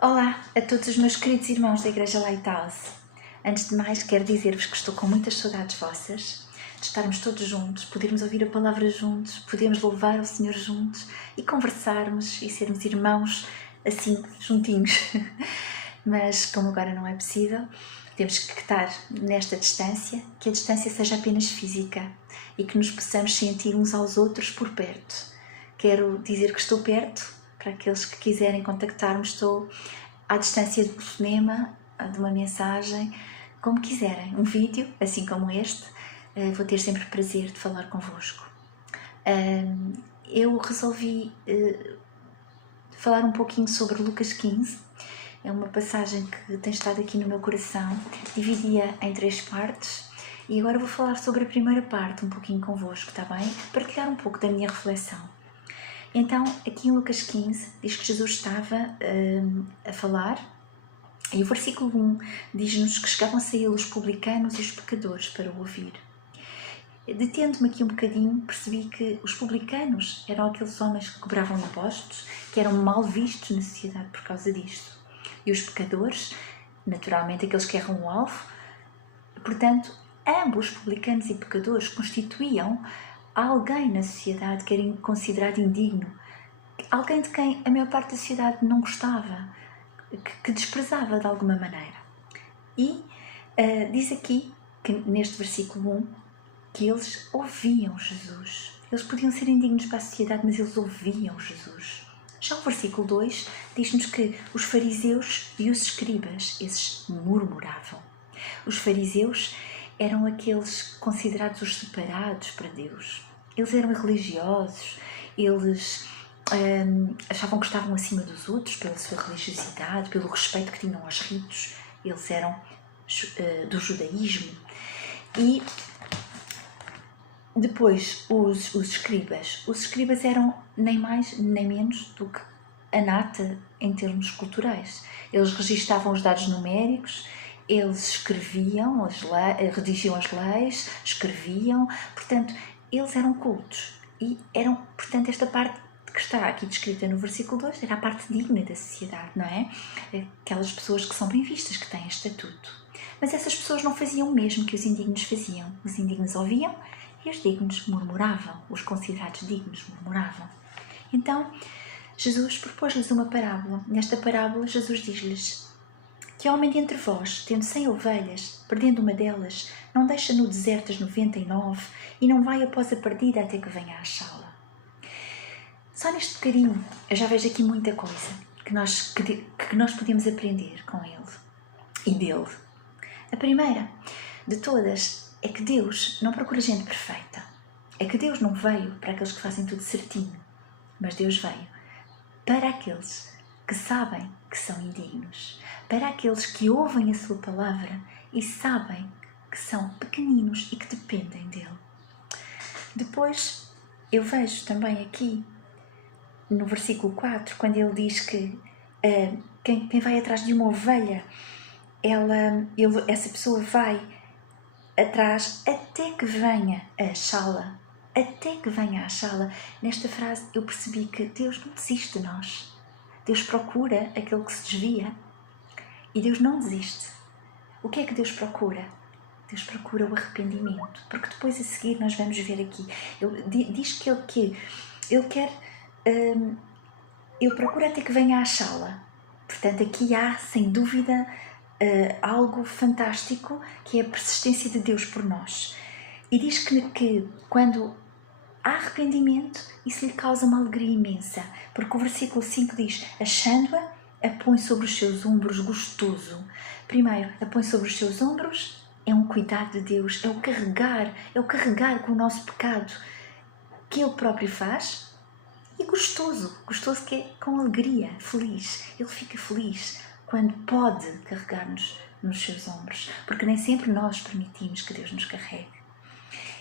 Olá a todos os meus queridos irmãos da Igreja Lighthouse. Antes de mais, quero dizer-vos que estou com muitas saudades vossas, de estarmos todos juntos, podermos ouvir a palavra juntos, podermos louvar o Senhor juntos e conversarmos e sermos irmãos assim, juntinhos. Mas como agora não é possível, temos que estar nesta distância, que a distância seja apenas física e que nos possamos sentir uns aos outros por perto. Quero dizer que estou perto. Para aqueles que quiserem contactar-me, estou à distância do cinema, de uma mensagem, como quiserem. Um vídeo, assim como este, vou ter sempre prazer de falar convosco. Eu resolvi falar um pouquinho sobre Lucas 15. É uma passagem que tem estado aqui no meu coração. Dividi-a em 3 partes e agora vou falar sobre a primeira parte um pouquinho convosco, está bem? Partilhar um pouco da minha reflexão. Então, aqui em Lucas 15, diz que Jesus estava a falar, e o versículo 1 diz-nos que chegavam-se a ele os publicanos e os pecadores para o ouvir. Detendo-me aqui um bocadinho, percebi que os publicanos eram aqueles homens que cobravam impostos, que eram mal vistos na sociedade por causa disto. E os pecadores, naturalmente aqueles que erram o alvo. Portanto, ambos, publicanos e pecadores, constituíam alguém na sociedade que era considerado indigno, alguém de quem a maior parte da sociedade não gostava, que desprezava de alguma maneira. E diz aqui, que neste versículo 1, que eles ouviam Jesus. Eles podiam ser indignos para a sociedade, mas eles ouviam Jesus. Já o versículo 2 diz-nos que os fariseus e os escribas, esses murmuravam. Os fariseus eram aqueles considerados os separados para Deus. Eles eram religiosos, eles achavam que estavam acima dos outros pela sua religiosidade, pelo respeito que tinham aos ritos. Eles eram do judaísmo. E depois os escribas. Os escribas eram nem mais nem menos do que a nata em termos culturais. Eles registavam os dados numéricos, eles escreviam, redigiam as leis, escreviam, portanto, eles eram cultos e eram, portanto, esta parte que está aqui descrita no versículo 2 era a parte digna da sociedade, não é? Aquelas pessoas que são bem vistas, que têm estatuto. Mas essas pessoas não faziam o mesmo que os indignos faziam. Os indignos ouviam e os dignos murmuravam, os considerados dignos murmuravam. Então, Jesus propôs-lhes uma parábola. Nesta parábola, Jesus diz-lhes: que homem de entre vós, tendo 100 ovelhas, perdendo uma delas, não deixa no deserto as 99 e não vai após a perdida até que venha à achá-la. Só neste bocadinho eu já vejo aqui muita coisa que nós podemos aprender com ele e dele. A primeira de todas é que Deus não procura gente perfeita. É que Deus não veio para aqueles que fazem tudo certinho, mas Deus veio para aqueles que sabem que são indignos, para aqueles que ouvem a sua palavra e sabem que são pequeninos e que dependem dele. Depois, eu vejo também aqui, no versículo 4, quando ele diz que quem vai atrás de uma ovelha, essa pessoa vai atrás até que venha a achá-la. Até que venha a achá-la. Nesta frase eu percebi que Deus não desiste de nós. Deus procura aquele que se desvia e Deus não desiste. O que é que Deus procura? Deus procura o arrependimento, porque depois a seguir nós vamos ver aqui. Diz que ele quer, ele procura até que venha a achá-la. Portanto, aqui há, sem dúvida, algo fantástico, que é a persistência de Deus por nós. E diz que quando há arrependimento, isso lhe causa uma alegria imensa, porque o versículo 5 diz: achando-a, a põe sobre os seus ombros gostoso. Primeiro, a põe sobre os seus ombros, é um cuidado de Deus, é o carregar com o nosso pecado que Ele próprio faz, e gostoso que é com alegria, feliz. Ele fica feliz quando pode carregar-nos nos seus ombros, porque nem sempre nós permitimos que Deus nos carregue.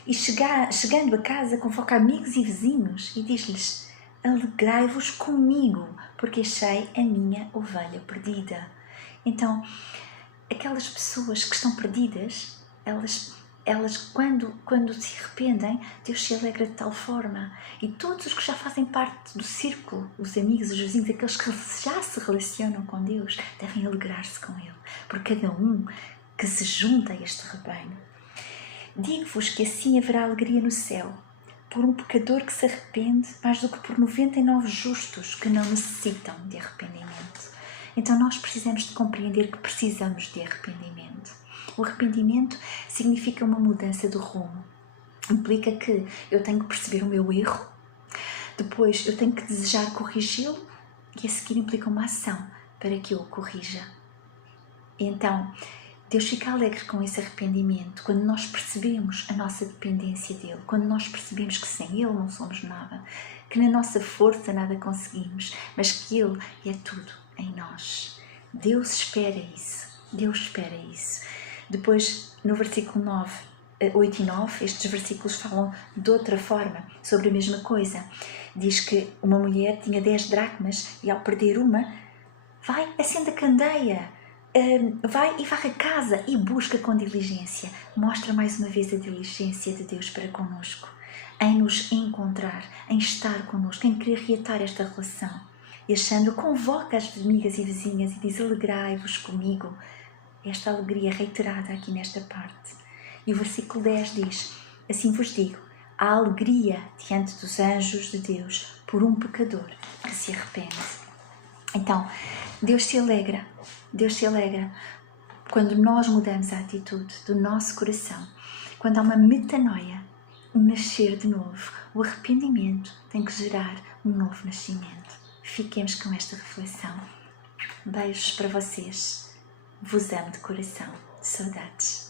E chegando a casa, convoca amigos e vizinhos e diz-lhes: alegrai-vos comigo, porque achei a minha ovelha perdida. Então, aquelas pessoas que estão perdidas, elas elas quando se arrependem, Deus se alegra de tal forma. E todos os que já fazem parte do círculo, os amigos, os vizinhos, aqueles que já se relacionam com Deus, devem alegrar-se com Ele, por cada um que se junta a este rebanho. Digo-vos que assim haverá alegria no céu, por um pecador que se arrepende, mais do que por 99 justos que não necessitam de arrependimento. Então nós precisamos de compreender que precisamos de arrependimento. O arrependimento significa uma mudança de rumo. Implica que eu tenho que perceber o meu erro, depois eu tenho que desejar corrigi-lo e a seguir implica uma ação para que eu o corrija. Então, Deus fica alegre com esse arrependimento quando nós percebemos a nossa dependência dEle, quando nós percebemos que sem Ele não somos nada, que na nossa força nada conseguimos, mas que Ele é tudo em nós. Deus espera isso, Deus espera isso. Depois, no versículo 8 e 9, estes versículos falam de outra forma, sobre a mesma coisa. Diz que uma mulher tinha 10 dracmas e ao perder uma, vai, acende a candeia, vai e varre a casa e busca com diligência. Mostra mais uma vez a diligência de Deus para connosco, em nos encontrar, em estar connosco, em querer reatar esta relação. E a Xandra convoca as amigas e vizinhas e diz: alegrai-vos comigo. Esta alegria reiterada aqui nesta parte. E o versículo 10 diz: assim vos digo, há alegria diante dos anjos de Deus por um pecador que se arrepende. Então, Deus se alegra quando nós mudamos a atitude do nosso coração, quando há uma metanoia, um nascer de novo. O arrependimento tem que gerar um novo nascimento. Fiquemos com esta reflexão. Beijos para vocês. Vos amo de coração. Saudades.